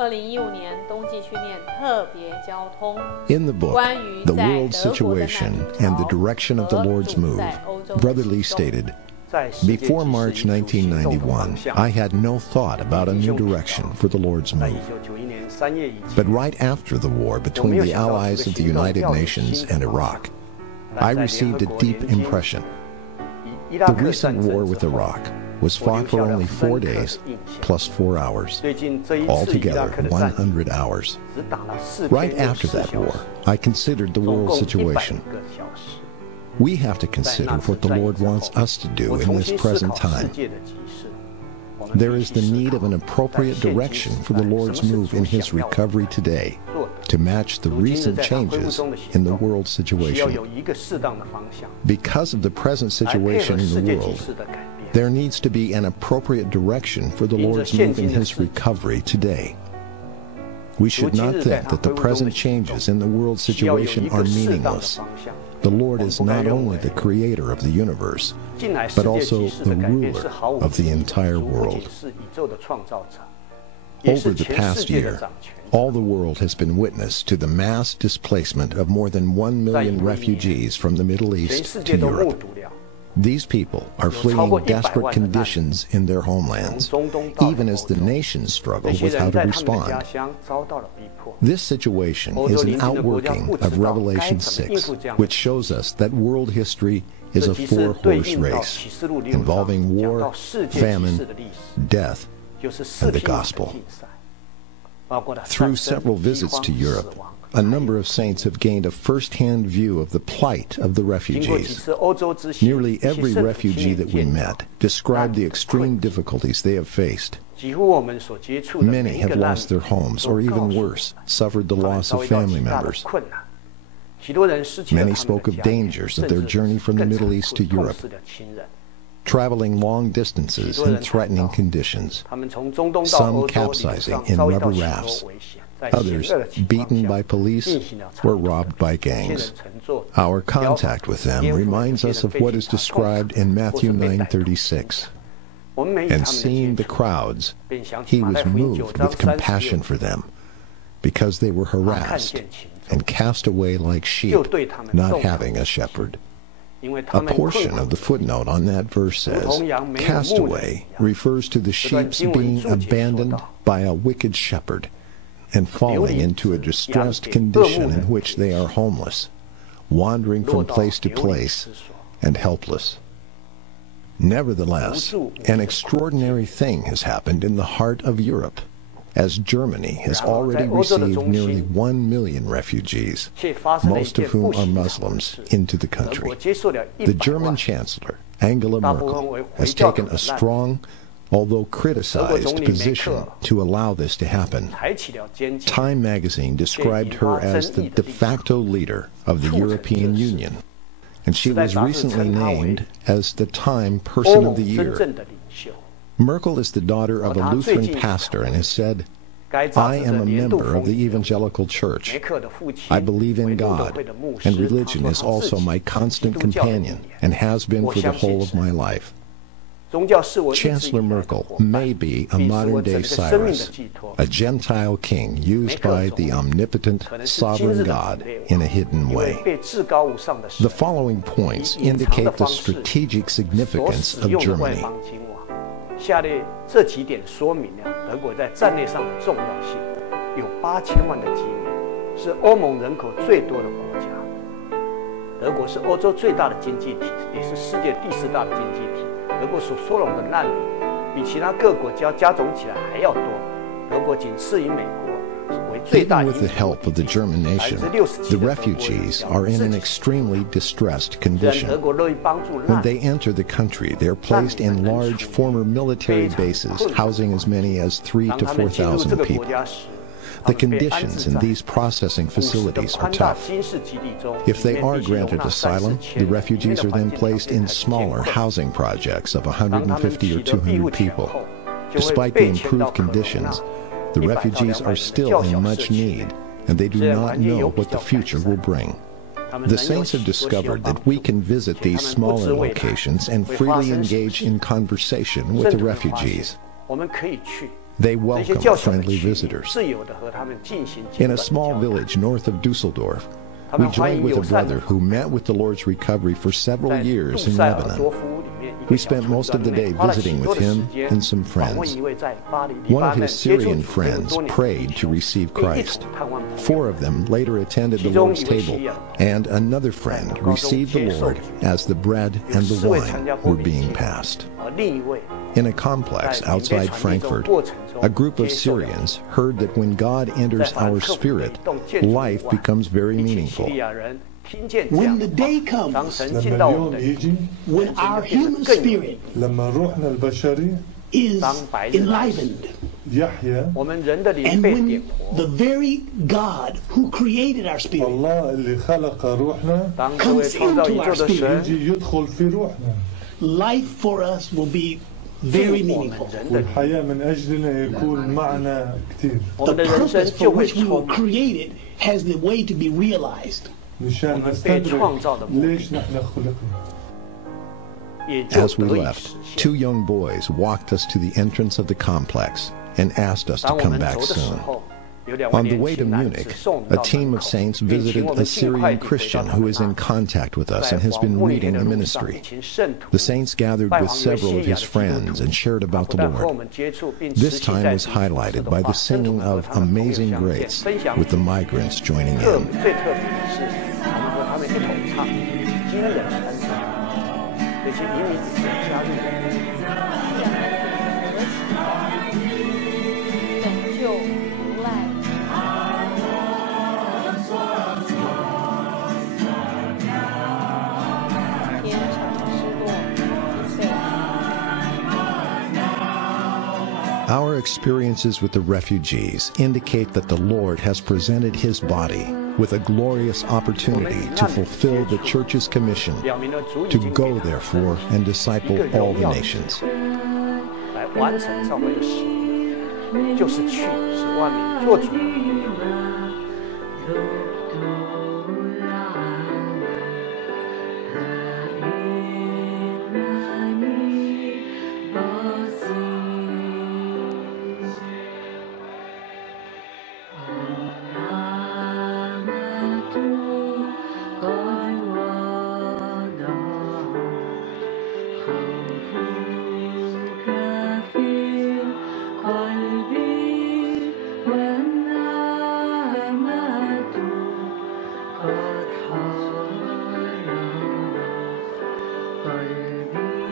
In the book, The World Situation and the Direction of the Lord's Move, Brother Lee stated, "Before March 1991, I had no thought about a new direction for the Lord's move. But right after the war between the allies of the United Nations and Iraq, I received a deep impression. The recent war with Iraq was fought for only 4 days plus 4 hours, altogether 100 hours. Right after that war, I considered the world situation. We have to consider what the Lord wants us to do in this present time. There is the need of an appropriate direction for the Lord's move in His recovery today to match the recent changes in the world situation. Because of the present situation in the world, there needs to be an appropriate direction for the Lord's move in His recovery today. We should not think that the present changes in the world situation are meaningless. The Lord is not only the creator of the universe, but also the ruler of the entire world. Over the past year, all the world has been witness to the mass displacement of more than 1 million refugees from the Middle East to Europe. These people are fleeing desperate conditions in their homelands, even as the nations struggle with how to respond. This situation is an outworking of Revelation 6, which shows us that world history is a four-horse race, involving war, famine, death, and the gospel. Through several visits to Europe, a number of saints have gained a first-hand view of the plight of the refugees. Nearly every refugee that we met described the extreme difficulties they have faced. Many have lost their homes, or even worse, suffered the loss of family members. Many spoke of dangers of their journey from the Middle East to Europe, traveling long distances in threatening conditions, some capsizing in rubber rafts, others beaten by police or robbed by gangs. Our contact with them reminds us of what is described in Matthew 9:36. And seeing the crowds, He was moved with compassion for them, because they were harassed and cast away like sheep, not having a shepherd. A portion of the footnote on that verse says, "Cast away" refers to the sheep being abandoned by a wicked shepherd and falling into a distressed condition in which they are homeless, wandering from place to place, and helpless. Nevertheless, an extraordinary thing has happened in the heart of Europe, as Germany has already received nearly 1 million refugees, most of whom are Muslims, into the country. The German Chancellor, Angela Merkel, has taken a strong, although criticized, position to allow this to happen. Time magazine described her as the de facto leader of the European Union, and she was recently named as the Time Person of the Year. Merkel is the daughter of a Lutheran pastor and has said, "I am a member of the evangelical church. I believe in God, and religion is also my constant companion and has been for the whole of my life." Chancellor Merkel may be a modern-day Cyrus, a Gentile king used by the omnipotent, sovereign God in a hidden way. The following points indicate the strategic significance of Germany. 下列这几点说明了德国在战略上的重要性。有8000万的居民，是欧盟人口最多的国家。德国是欧洲最大的经济体，也是世界第4大的经济体。德国所收容的难民比其他各国家加总起来还要多。德国仅次于美国。 Even with the help of the German nation, the refugees are in an extremely distressed condition. When they enter the country, they are placed in large former military bases, housing as many as 3,000 to 4,000 people. The conditions in these processing facilities are tough. If they are granted asylum, the refugees are then placed in smaller housing projects of 150 or 200 people. Despite the improved conditions, the refugees are still in much need, and they do not know what the future will bring. The saints have discovered that we can visit these smaller locations and freely engage in conversation with the refugees. They welcomed friendly visitors. In a small village north of Dusseldorf, we joined with a brother who met with the Lord's recovery for several years in Lebanon. We spent most of the day visiting with him and some friends. One of his Syrian friends prayed to receive Christ. 4 of them later attended the Lord's table, and another friend received the Lord as the bread and the wine were being passed. In a complex outside Frankfurt, a group of Syrians heard that when God enters our spirit, life becomes very meaningful. When the day comes, when our human spirit is enlivened, and when the very God who created our spirit comes into our spirit, life for us will be very meaningful. The purpose for which we were created has the way to be realized. As we left, 2 young boys walked us to the entrance of the complex and asked us to come back soon. On the way to Munich, a team of saints visited a Syrian Christian who is in contact with us and has been reading the ministry. The saints gathered with several of his friends and shared about the Lord. This time was highlighted by the singing of Amazing Grace, with the migrants joining in. Our experiences with the refugees indicate that the Lord has presented his body with a glorious opportunity to fulfill the church's commission to go, therefore, and disciple all the nations.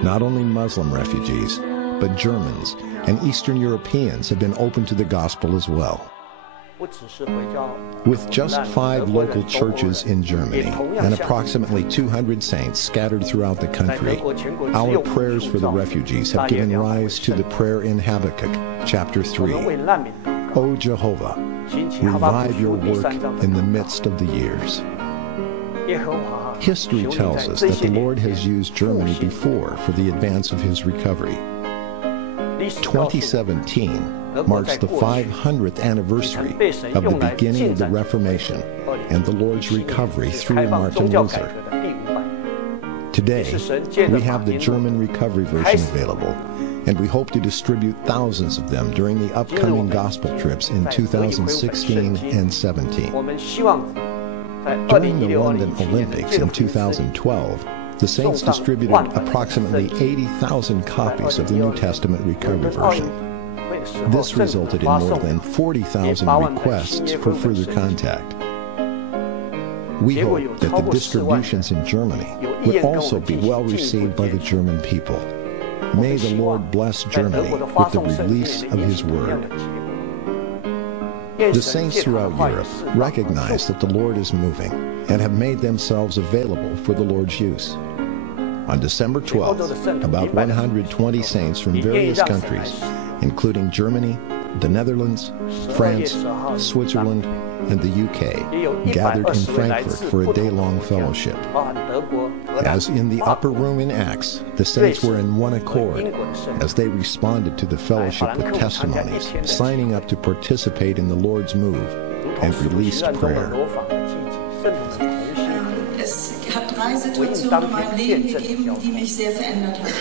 Not only Muslim refugees, but Germans and Eastern Europeans have been open to the gospel as well. With just 5 local churches in Germany and approximately 200 saints scattered throughout the country, our prayers for the refugees have given rise to the prayer in Habakkuk, chapter 3. O Jehovah, revive your work in the midst of the years. History tells us that the Lord has used Germany before for the advance of his recovery. 2017 marks the 500th anniversary of the beginning of the Reformation and the Lord's recovery through Martin Luther. Today, we have the German recovery version available, and we hope to distribute thousands of them during the upcoming gospel trips in 2016 and 17. During the London Olympics in 2012, the saints distributed approximately 80,000 copies of the New Testament recovery version. This resulted in more than 40,000 requests for further contact. We hope that the distributions in Germany would also be well received by the German people. May the Lord bless Germany with the release of his word. The saints throughout Europe recognize that the Lord is moving and have made themselves available for the Lord's use. On December 12th, about 120 saints from various countries, including Germany, the Netherlands, France, Switzerland, and the UK, gathered in Frankfurt for a day-long fellowship. As in the upper room in Acts, the saints were in one accord as they responded to the fellowship with testimonies, signing up to participate in the Lord's move, and released prayer. Es hat 3 Situationen in meinem Leben gegeben, die mich sehr verändert haben.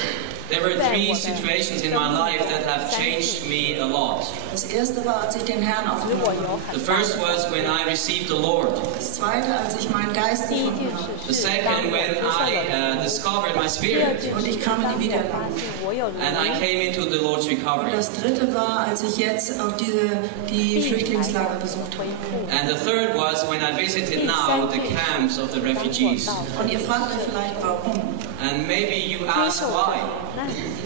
There were three situations in my life that have changed me a lot. Das erste war, als ich den Herrn aufgenommen habe. The first was when I received the Lord. Das zweite, als ich meinen Geist gefunden habe. The second, when I discovered my spirit. Und ich kam in die Wiederlage. And I came into the Lord's recovery. Und das dritte war, als ich jetzt auch die Flüchtlingslager besucht habe. And the third was when I visited now the camps of the refugees. Und ihr fragt euch vielleicht, warum? And maybe you ask why.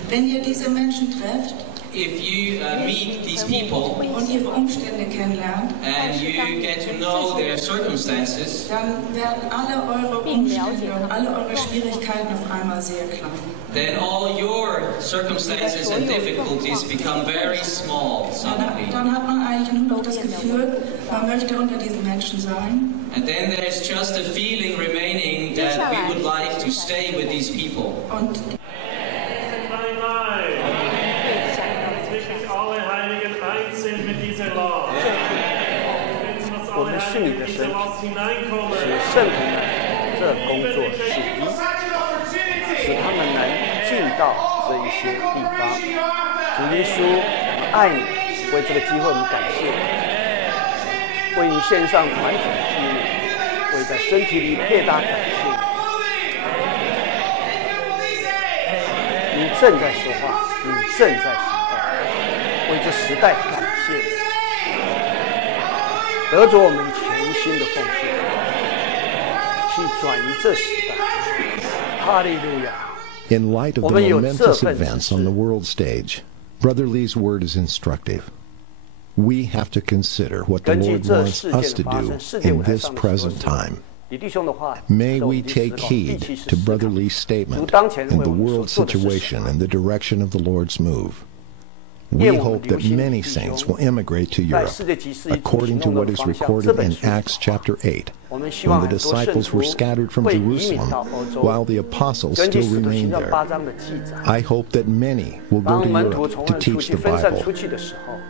Wenn ihr diese Menschen trefft, if you meet these people und ihre Umstände kennenlernt, and you get to know their circumstances, dann werden alle eure Umstände und alle eure Schwierigkeiten auf einmal sehr klein. then all your circumstances and difficulties become very small suddenly. Dann hat man eigentlich nur noch das Gefühl, man möchte unter diesen Menschen sein. And then there's just a feeling remaining that we would like to stay with these people. Und我们是你的身体，使圣徒们这工作是一，使他们能进到这一些地方。主耶稣，我们爱你，为这个机会我们感谢你，为你献上团体的纪念，为在身体里配搭感谢你。你正在说话，你正在行动，为这时代感谢你。得着我们全新的奉献，去转移这时代。哈利路亚。 In light of the momentous events on the world stage, Brother Lee's word is instructive. We have to consider what the Lord wants us to do in this present time. May we take heed to Brother Lee's statement in the world situation and the direction of the Lord's move. We hope that many saints will immigrate to Europe, according to what is recorded in Acts chapter 8, when the disciples were scattered from Jerusalem, while the apostles still remained there. I hope that many will go to Europe to teach the Bible.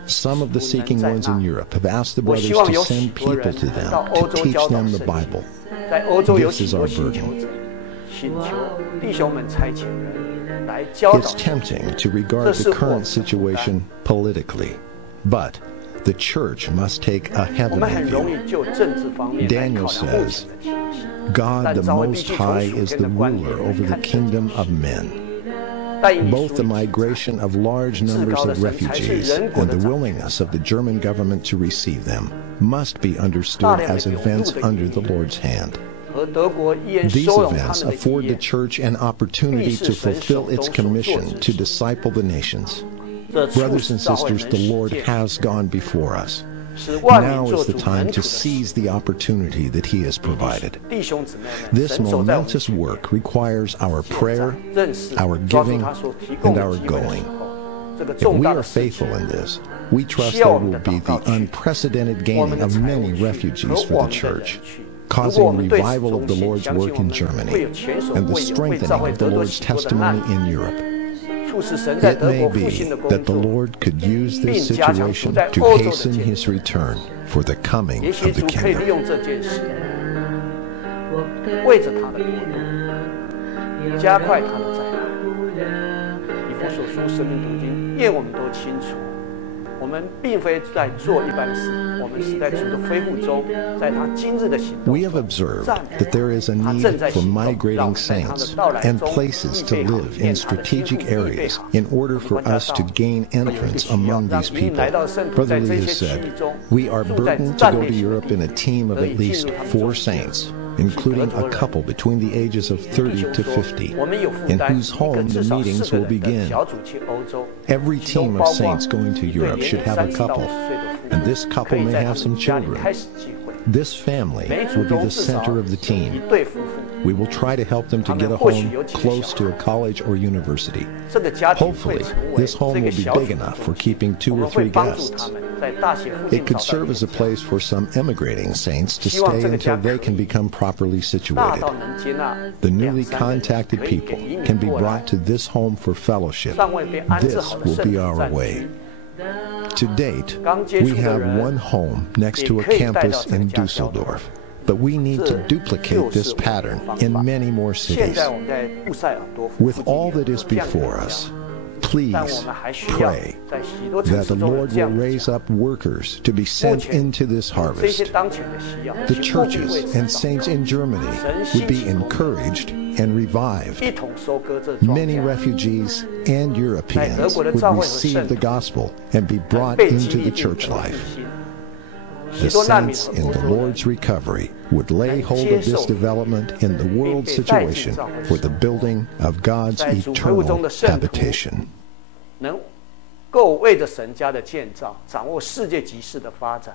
Some of the seeking ones in Europe have asked the brothers to send people to them to teach them the Bible. This is our burden. It's tempting to regard the current situation politically, but the church must take a heavenly view. Daniel says, God the Most High is the ruler over the kingdom of men. Both the migration of large numbers of refugees and the willingness of the German government to receive them must be understood as events under the Lord's hand. These events afford the Church an opportunity to fulfill its commission to disciple the nations. Brothers and sisters, the Lord has gone before us. Now is the time to seize the opportunity that He has provided. This momentous work requires our prayer, our giving, and our going. If we are faithful in this, we trust there will be the unprecedented gaining of many refugees for the Church, causing revival of the Lord's work in Germany and the strengthening of the Lord's testimony in Europe. It may be that the Lord could use this situation to hasten His return for the coming of the kingdom. 为着他的国度，加快他的再来。以弗所书生命读经，愿我们都清楚。 我们并非在做一般事，我们是在主的恢复中，在他今日的行动。 We have observed that there is a need for migrating saints and places to live in strategic areas in order for us to gain entrance among these people. Brother Lee has said, we are burdened to go to Europe in a team of at least 4 saints, including a couple between the ages of 30 to 50, in whose home the meetings will begin. Every team of saints going to Europe should have a couple, and this couple may have some children. This family will be the center of the team. We will try to help them to get a home close to a college or university. Hopefully, this home will be big enough for keeping 2 or 3 guests. It could serve as a place for some emigrating saints to stay until they can become properly situated. The newly contacted people can be brought to this home for fellowship. This will be our way. To date, we have 1 home next to a campus in Dusseldorf, but we need to duplicate this pattern in many more cities. With all that is before us, please pray that the Lord will raise up workers to be sent into this harvest. The churches and saints in Germany would be encouraged and revived. Many refugees and Europeans would receive the gospel and be brought into the church life. The saints in the Lord's recovery would lay hold of this development in the world situation for the building of God's eternal habitation. 能够为着神家的建造，掌握世界局势的发展，